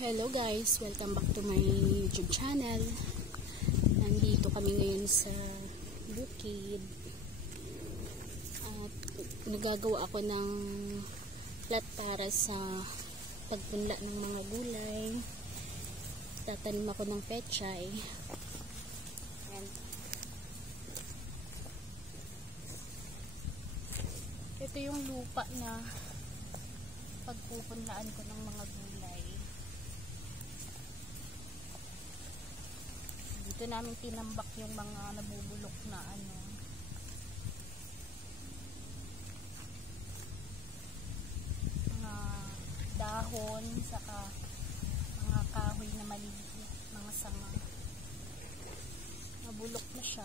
Hello guys, welcome back to my YouTube channel. Nandito kami ngayon sa bukid at nagagawa ako ng plat para sa pagpunla ng mga gulay. Tatanim ako ng pechay. Ayan. Ito yung lupa na pagpupunlaan ko ng mga gulay. Dito namin tinambak yung mga nabubulok na mga dahon, saka mga kahoy na maliliit, mga sanga. Nabulok na siya.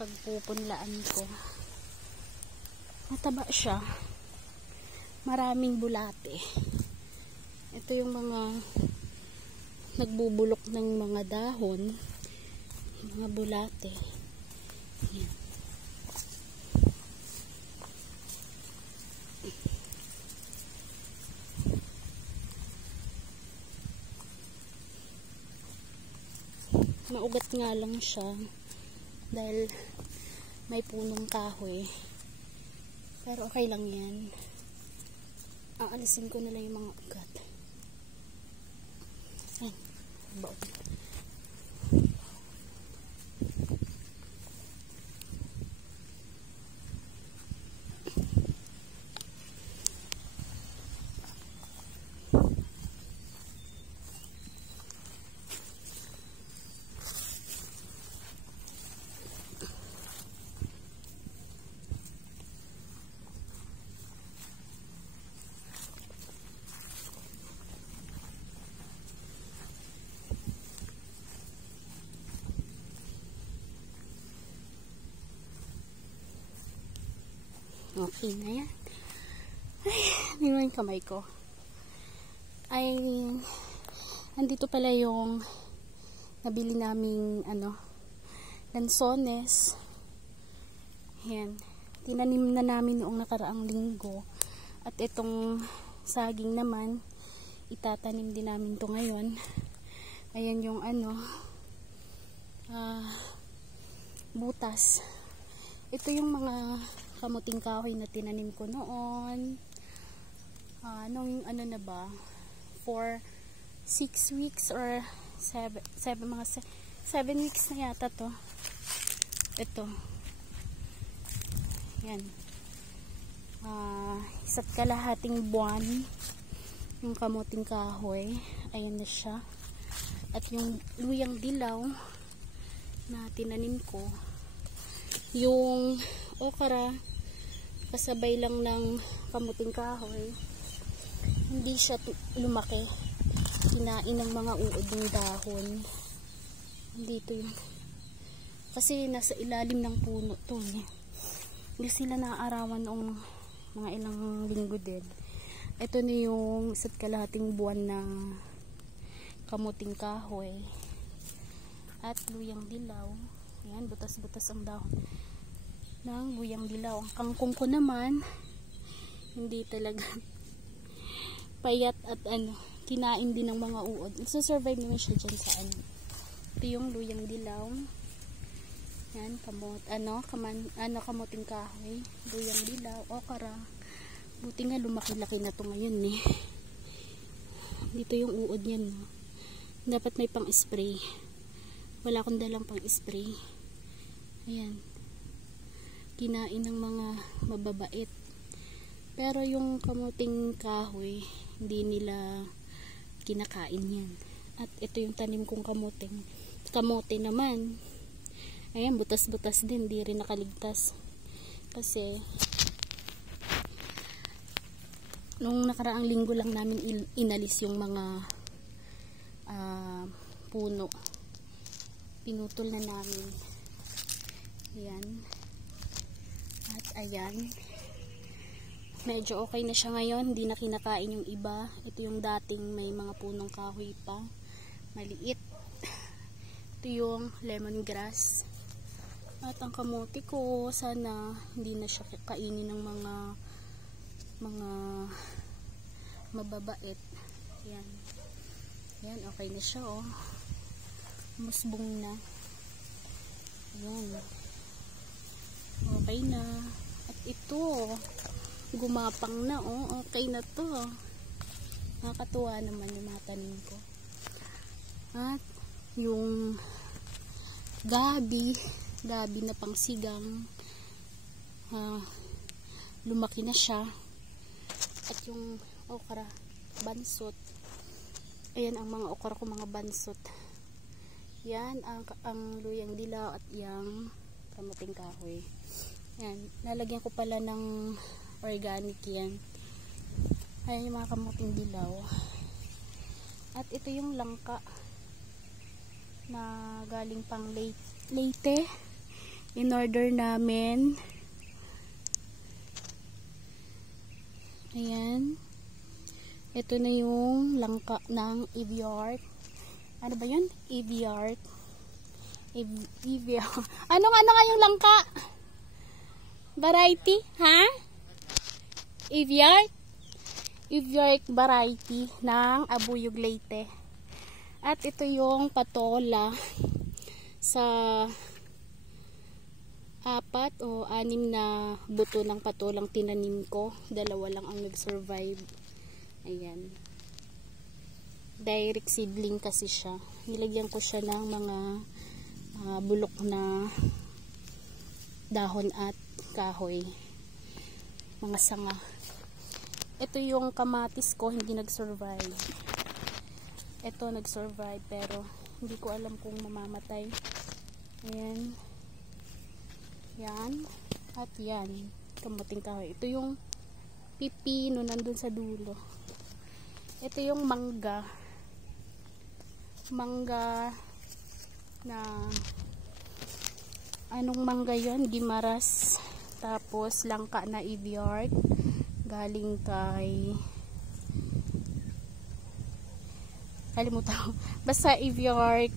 Pagpupunlaan ko, mataba siya, maraming bulate. Ito yung mga nagbubulok ng mga dahon, Mga bulate. Ayan. Maugat nga lang siya dahil may punong kahoy, pero okay lang yan. Aalisin ko na lang yung mga ugat. Ayan, baon. Okay na yan. Ay, nino yung kamay ko. Ay, andito pala yung nabili naming lansones. Yan. Tinanim na namin noong nakaraang linggo. At itong saging naman, itatanim din namin to ngayon. Ayan yung butas. Ito yung mga kamuting kahoy na tinanim ko noon. Nung na ba? For 6 weeks or 7 weeks na yata to. Ito. Yan. Isa't kalahating buwan yung kamuting kahoy. Ayan na siya. At yung luyang dilaw na tinanim ko, yung okra, kasabay lang ng kamuting kahoy, hindi siya lumaki. Kinain ng mga uod ng dahon. Dito yun. Kasi nasa ilalim ng puno to eh. Hindi sila naaarawan noong mga ilang linggo din. Ito na yung isa't kalahating buwan na kamuting kahoy. At luyang dilaw. Ayan, butas-butas ang dahon ng luyang dilaw. Ang kangkong ko naman, hindi talaga payat at kinain din ng mga uod. Nagsusurvive naman siya dyan sa Ito yung luyang dilaw. Yan, kamuting kahoy, luyang dilaw, okra. Buti nga lumaki-laki na to ngayon eh. Dito yung uod niyan. No? Dapat may pang-spray. Wala akong dalang pang-spray. Ayan. Kinain ng mga mababait. Pero yung kamuting kahoy, hindi nila kinakain yan. At ito yung tanim kong kamote naman. Ayan, butas-butas din, di rin nakaligtas. Kasi nung nakaraang linggo lang namin inalis yung mga puno. Pinutol na namin. Ayan. At ayan. Medyo okay na siya ngayon. Hindi na kinakain yung iba. Ito yung dating may mga punong kahoy pa. Maliit. Ito yung lemongrass. At ang kamote ko, sana hindi na siya kainin ng mga mababait. Yan. Yan, okay na siya oh. Musbong na. Yan. Okay na. At ito, gumapang na oh. Okay na to. Nakakatuwa naman yung mga tanim ko. At yung gabi na pangsigang, lumaki na siya. At yung okra, bansot. Ayan ang mga okra ko, mga bansot. Yan ang luyang dilaw at yung kamuting kahoy. Yan, lalagyan ko pala ng organic yan. Ayan yung mga kamuting dilaw. At ito yung langka na galing pang Leyte. In order namin. Ayan. Ito na yung langka ng Eviart. Ano ba yun? Eviart. Evia. Ano nga yung langka? Variety? Ha? Eviarch? Eviarch variety ng Abuyog Leyte. At ito yung patola sa 4 o 6 na buto ng patolang tinanim ko. 2 lang ang nag-survive. Ayan. Direct seedling kasi siya. Nilagyan ko siya ng mga bulok na dahon at kahoy. Mga sanga. Ito yung kamatis ko, hindi nag-survive. Ito nag-survive pero hindi ko alam kung mamamatay. Ayan. Yan. At yan. Kamuting kahoy. Ito yung pipino nandun sa dulo. Ito yung mangga. Mangga na anong mangga yon? Gimaras. Tapos langka na Eviarch. Galing kay kalimutan ko. Basta Eviarch.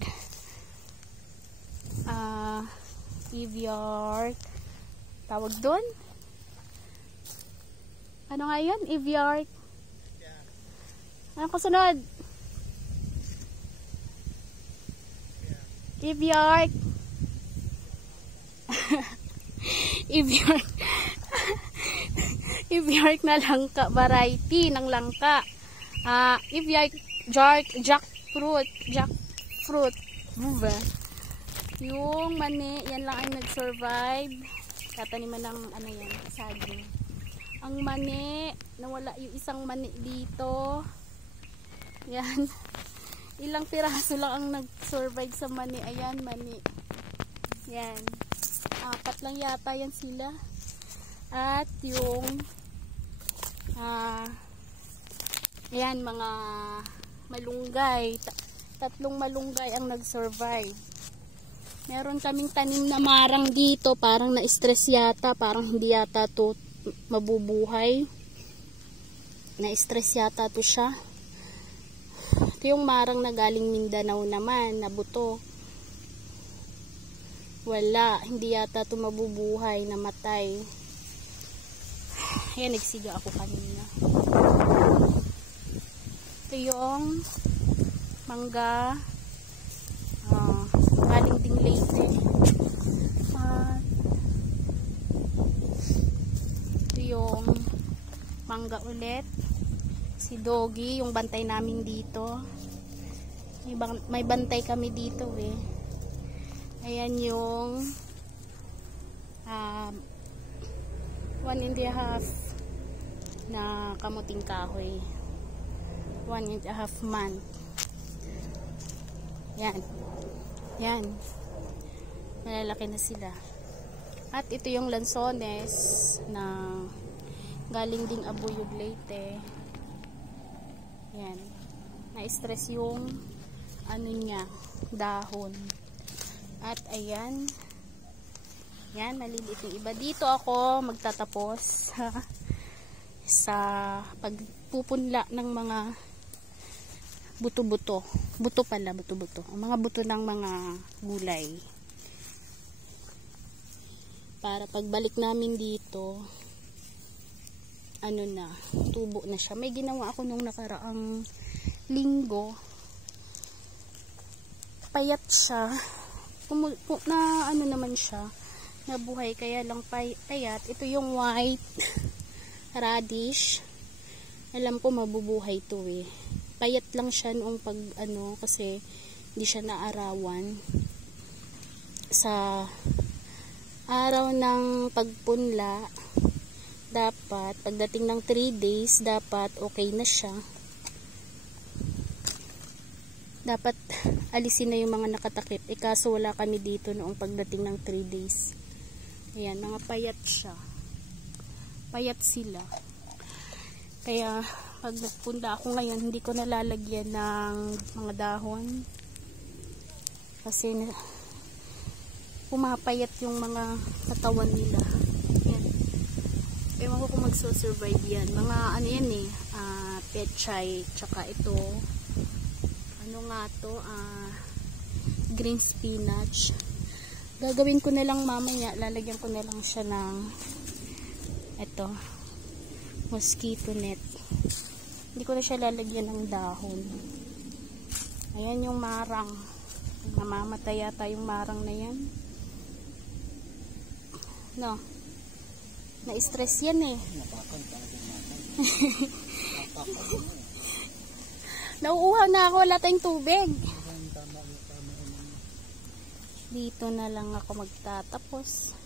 Eviarch. Tawag doon? Ano nga yun? Eviarch. Ano kasunod? Eviarch. Eviarch. Eviarch na langka. Variety ng langka. Eviarch jackfruit. Jackfruit. Yung mani, yan lang ang nag-survive. Tataniman ng ano yan, saging. Ang mani, nawala yung isang mani dito. Yan. Ilang piraso lang ang nag-survive sa mani. Ayan, mani. Yan. 4 lang yata yan sila. At yung ayan, mga malunggay. 3 malunggay ang nag-survive. Meron kaming tanim na marang dito. Parang na-stress yata. Parang hindi yata to mabubuhay. Na-stress yata to siya. Ito yung marang na galing Mindanao naman. Nabuto. Wala. Hindi yata to mabubuhay. Namatay. Ayan, nagsiga ako kanina. Ito yung mangga. Galing ding Leyte. Ito yung mangga ulit. Si Doggy, yung bantay namin dito. May bantay kami dito eh. Ayan yung 1.5 na kamuting kahoy. 1.5 month. Yan. Yan. Malalaki na sila. At ito yung lansones na galing ding Abuyog Leyte. Yan. Na-stress yung ano niya, dahon. At ayan. Yan, maliliit yung iba. Dito ako magtatapos sa pagpupunla ng mga buto-buto. Buto pala, buto-buto. Ang mga buto ng mga gulay. Para pagbalik namin dito, ano na, tubo na siya. May ginawa ako nung nakaraang linggo. Payat siya. Na ano naman siya, nabuhay kaya lang payat. Ito yung white radish. Alam ko mabubuhay to eh. Payat lang siya noong pag ano, kasi hindi siya naarawan. Sa araw ng pagpunla, dapat pagdating ng 3 days, dapat okay na siya. Dapat alisin na yung mga nakatakip. Kaso wala kami dito noong pagdating ng 3 days. Ayan, mga payat siya. Payat sila. Kaya pag nagpunta ako ngayon, hindi ko nalalagyan ng mga dahon. Kasi pumapayat yung mga katawan nila. Ayan. Ewan ko kung magsusurvive yan. Mga ano yan eh, pechay, tsaka ito, ano nga to, green spinach. Gagawin ko na lang mamaya, lalagyan ko na lang siya ng ito, mosquito net. Hindi ko na siya lalagyan ng dahon. Ayan yung marang. Mamamatay yata yung marang na yan. No. Na-stress yan eh. Nauuhaw na ako, wala tayong tubig. Dito na lang ako magtatapos.